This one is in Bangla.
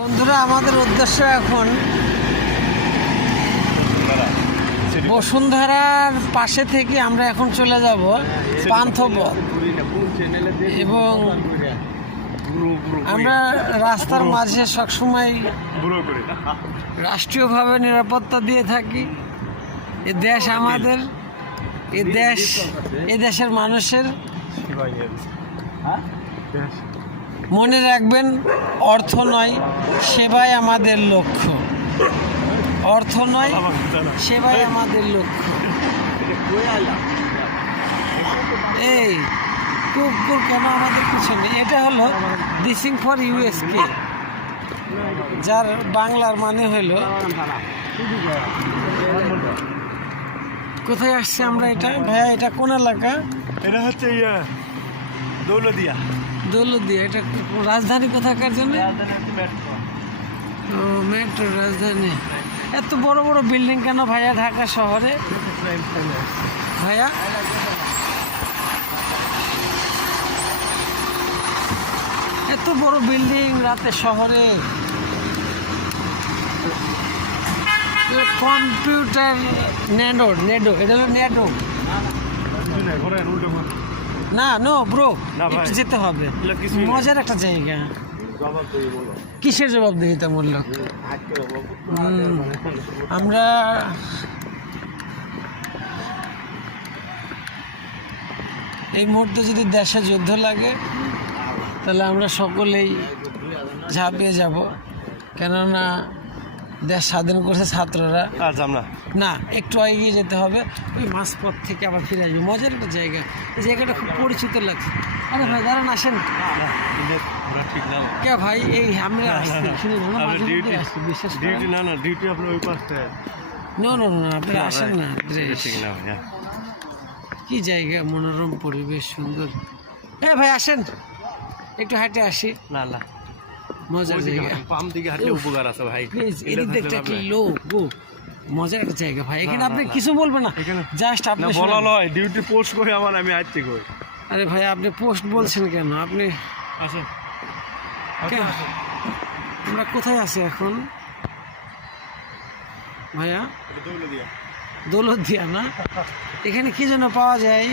বন্ধুরা, আমাদের উদ্দেশ্য এখন বসুন্ধরার পাশে থেকে আমরা এখন চলে যাব পান্থপথ, এবং আমরা রাস্তার মাঝে সবসময় রাষ্ট্রীয়ভাবে নিরাপত্তা দিয়ে থাকি। এ দেশ আমাদের, এ দেশের মানুষের। মনে রাখবেন, অর্থ নয় সেবাই আমাদের লক্ষ্য, অর্থ নয় সেবাই আমাদের লক্ষ্য। এই কুকুর কেন আমাদের পিছনে? এটা হলো দিসিং ফর ইউএসকে, যার বাংলার মানে হলো কোথায় আসছে আমরা। এটা ভাইয়া, এটা কোন এলাকা? এটা হচ্ছে দৌলদিয়া। দৌলদিয়া। এটা রাজধানী কোথাকার জন্য? ও, মেট্রো রাজধানী। এত বড় বড় বিল্ডিং কেন ভাইয়া ঢাকা শহরে? ভাইয়া, এত বড় বিল্ডিং রাতে শহরে? কম্পিউটার নেডো, এটা হলো নেডো না? নো ব্রো, একটু যেতে হবে। মজার একটা জায়গা। কিসের জবাবদিহিতামূলক? আমরা এই মুহূর্তে যদি দেশে যুদ্ধ লাগে তাহলে আমরা সকলেই ঝাঁপিয়ে যাব, কেননা দেশ স্বাধীন করছে ছাত্ররা। না, একটু এগিয়ে যেতে হবে, ওই মাঝপথ থেকে আবার ফিরে আসবে। মজার একটা জায়গা, এই জায়গাটা খুব পরিচিত লাগছে। আরে ভাই দাঁড়ান, আসেন। কে ভাই, এই আমরা বিশেষ আপনারা আসেন না। কি জায়গা, মনোরম পরিবেশ, সুন্দর। হ্যাঁ ভাই, আসেন, একটু হাঁটে আসি। মজার জায়গা, উপকার আছে ভাই। মজার একটা জায়গা ভাই। এখানে আপনি কিছু বলবেন না, জাস্ট আপনি বলা নয়, ডিউটি পোস্ট করে আমার, আমি আসছি কই। আরে ভাই, আপনি পোস্ট বলছেন কেন? আপনি আসেন। আমরা কোথায় আছি এখন ভাইয়া? দৌলতদিয়া না? এখানে কি যেন পাওয়া যায়?